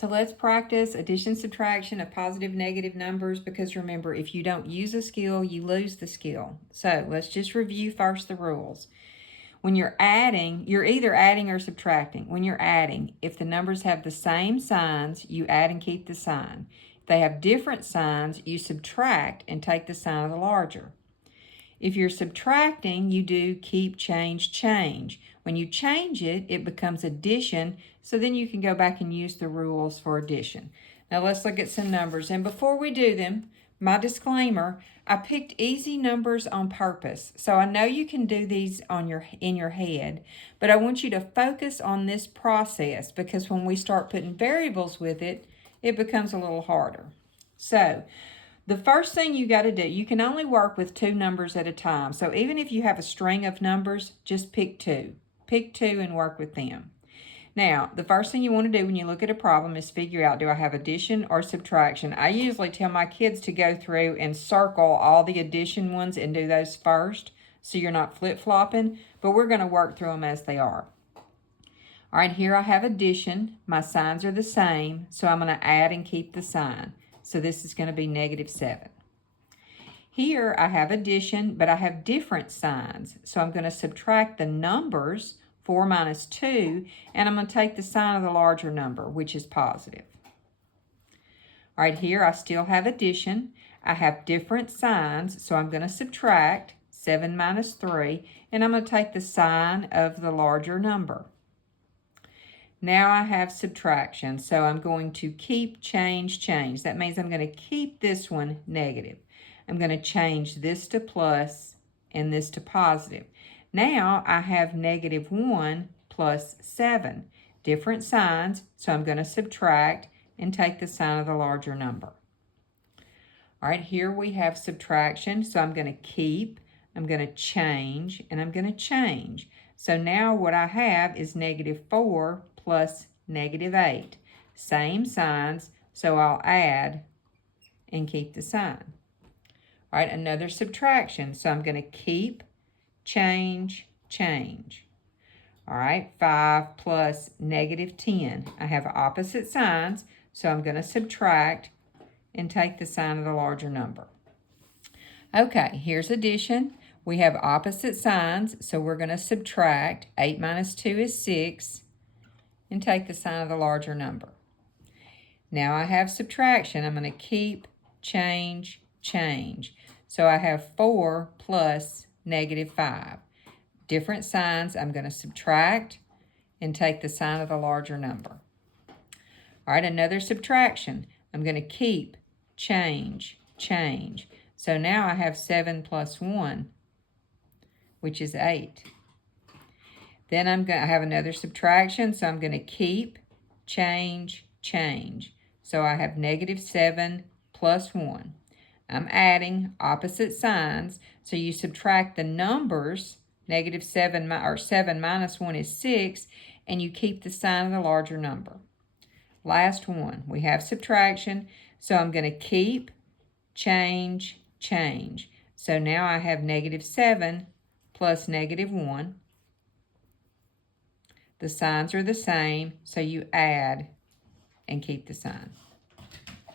So let's practice addition, subtraction of positive, negative numbers, because remember, if you don't use a skill, you lose the skill. So let's just review first the rules. When you're adding, you're either adding or subtracting. When you're adding, if the numbers have the same signs, you add and keep the sign. If they have different signs, you subtract and take the sign of the larger. If you're subtracting, you do keep, change, change. When you change it, it becomes addition, so then you can go back and use the rules for addition. Now let's look at some numbers. And before we do them, my disclaimer, I picked easy numbers on purpose. So I know you can do these in your head, but I want you to focus on this process, because when we start putting variables with it, it becomes a little harder. So the first thing you got to do, you can only work with 2 numbers at a time. So even if you have a string of numbers, just pick 2. Pick 2 and work with them. Now, the first thing you want to do when you look at a problem is figure out, do I have addition or subtraction? I usually tell my kids to go through and circle all the addition ones and do those first, so you're not flip-flopping, but we're going to work through them as they are. All right, here I have addition. My signs are the same, so I'm going to add and keep the sign. So this is going to be -7. Here I have addition, but I have different signs. So I'm going to subtract the numbers, 4 minus 2, and I'm going to take the sign of the larger number, which is positive. All right, here I still have addition. I have different signs, so I'm going to subtract 7 minus 3, and I'm going to take the sign of the larger number. Now I have subtraction, so I'm going to keep, change, change. That means I'm going to keep this one negative. I'm going to change this to plus and this to positive. Now I have -1 plus 7. Different signs, so I'm going to subtract and take the sign of the larger number. All right, here we have subtraction, so I'm going to keep, I'm going to change, and I'm going to change. So now what I have is -4 plus -8. Same signs, so I'll add and keep the sign. All right, another subtraction. So I'm going to keep, change, change. All right, 5 plus -10. I have opposite signs, so I'm going to subtract and take the sign of the larger number. Okay, here's addition. We have opposite signs, so we're going to subtract. 8 minus 2 is 6, and take the sign of the larger number. Now I have subtraction. I'm going to keep, change, change. So I have 4 plus -5. Different signs. I'm going to subtract and take the sign of the larger number. All right, another subtraction. I'm going to keep, change, change. So now I have 7 plus 1, which is 8. Then I have another subtraction, so I'm going to keep, change, change. So I have -7 plus 1. I'm adding opposite signs, so you subtract the numbers. -7 minus 1 is 6, and you keep the sign of the larger number. Last one, we have subtraction, so I'm going to keep, change, change. So now I have -7 plus -1. The signs are the same, so you add and keep the sign.